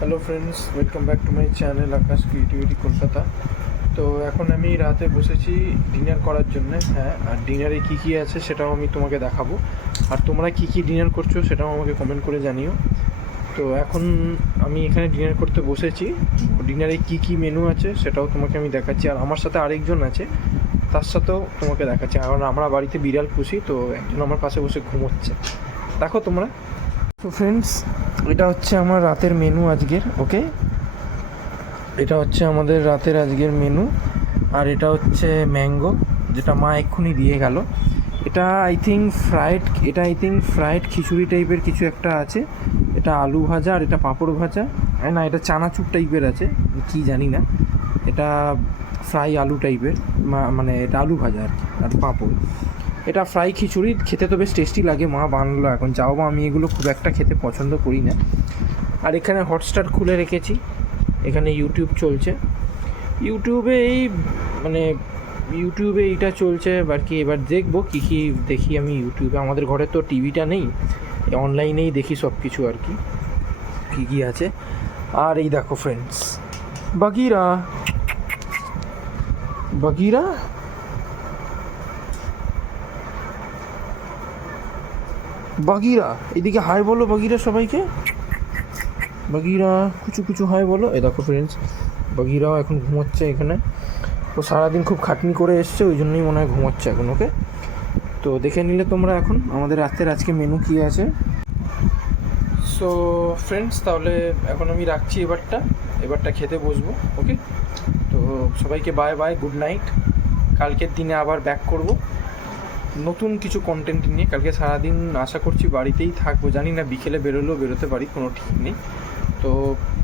Hello friends, welcome back to my channel Akash creativity Kolkata. তো এখন আমি রাতে বসেছি ডিনার করার জন্য। হ্যাঁ, আর ডিনারে কী কী আছে সেটাও আমি তোমাকে দেখাবো। আর তোমরা কী কী ডিনার করছো সেটাও আমাকে কমেন্ট করে জানিও। তো এখন আমি এখানে ডিনার করতে বসেছি। ডিনারে কী কী মেনু আছে সেটাও তোমাকে আমি দেখাচ্ছি। আর আমার সাথে আরেকজন আছে, তার সাথেও তোমাকে দেখাচ্ছি। কারণ আমরা বাড়িতে বিড়াল পুষি, তো একজন আমার পাশে বসে ঘুমোচ্ছে। দেখো তোমরা। তো ফ্রেন্ডস, এটা হচ্ছে আমার রাতের মেনু আজকের। ওকে, এটা হচ্ছে আমাদের রাতের আজকের মেনু। আর এটা হচ্ছে ম্যাঙ্গো, যেটা মা এক্ষুনি দিয়ে গেল। এটা আই থিঙ্ক ফ্রাইড খিচুড়ি টাইপের কিছু একটা আছে। এটা আলু ভাজা, আর এটা পাঁপড় ভাজা। না, এটা চানাচুর টাইপের আছে, কি জানি না। এটা ফ্রাই আলু টাইপের, মানে এটা আলু ভাজা আর কি, আর পাঁপড়। এটা ফ্রাই খিচুড়ি, খেতে তো বেশ টেস্টি লাগে। মা বানালো এখন, যাও বা আমি এগুলো খুব একটা খেতে পছন্দ করি না। আর এখানে হটস্টার খুলে রেখেছি, এখানে ইউটিউব চলছে। ইউটিউবে এইটা চলছে আর কি। এবার দেখবো কী কী দেখি আমি ইউটিউবে। আমাদের ঘরে তো টিভিটা নেই, অনলাইনেই দেখি সব কিছু আর কি, কী কী আছে। আর এই দেখো ফ্রেন্ডস, বাগিরা বাগিরা বাগিরা এদিকে হাই বলো, বাগিরা সবাইকে। বাগিরা কুচু কুচু হাই বলো। এই দেখো ফ্রেন্ডস, বাগিরাও এখন ঘুমোচ্ছে এখানে। ও সারাদিন খুব খাটনি করে এসছে, ওই জন্যই মনে হয় ঘুমোচ্ছে এখন। ওকে, তো দেখে নিলে তোমরা এখন আমাদের রাতের আজকে মেনু কী আছে। সো ফ্রেন্ডস, তাহলে এখন আমি রাখছি। এবারটা খেতে বসবো। ওকে, তো সবাইকে বাই বাই, গুড নাইট। কালকের দিনে আবার ব্যাক করব নতুন কিছু কন্টেন্ট নিয়ে। কালকে সারাদিন আশা করছি বাড়িতেই থাকবো, জানি না বিকেলে বেরোলেও বেরোতে পারি, কোনো ঠিক নেই। তো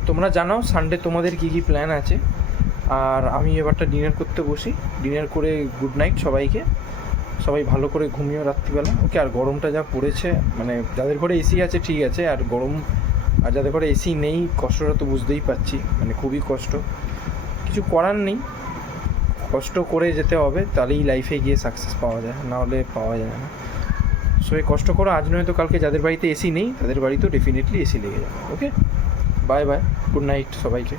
তোমরা জানাও সানডে তোমাদের কী কী প্ল্যান আছে। আর আমি এবারটা ডিনার করতে বসি। ডিনার করে গুড নাইট সবাইকে। সবাই ভালো করে ঘুমিও রাত্রিবেলা। ওকে, আর গরমটা যা পড়েছে, মানে যাদের ঘরে এসি আছে ঠিক আছে, আর গরম, আর যাদের ঘরে এসি নেই কষ্টটা তো বুঝতেই পারছি, মানে খুবই কষ্ট। কিছু করার নেই, কষ্ট করে যেতে হবে, তাহলেই লাইফে গিয়ে সাকসেস পাওয়া যায়, না হলে পাওয়া যায় না। সো এই কষ্ট করো, আজ নয়তো কালকে যাদের বাড়িতে এসি নেই তাদের বাড়িতেও ডেফিনেটলি এসি লেগে যাবে। ওকে, বাই বাই, গুড নাইট সবাইকে।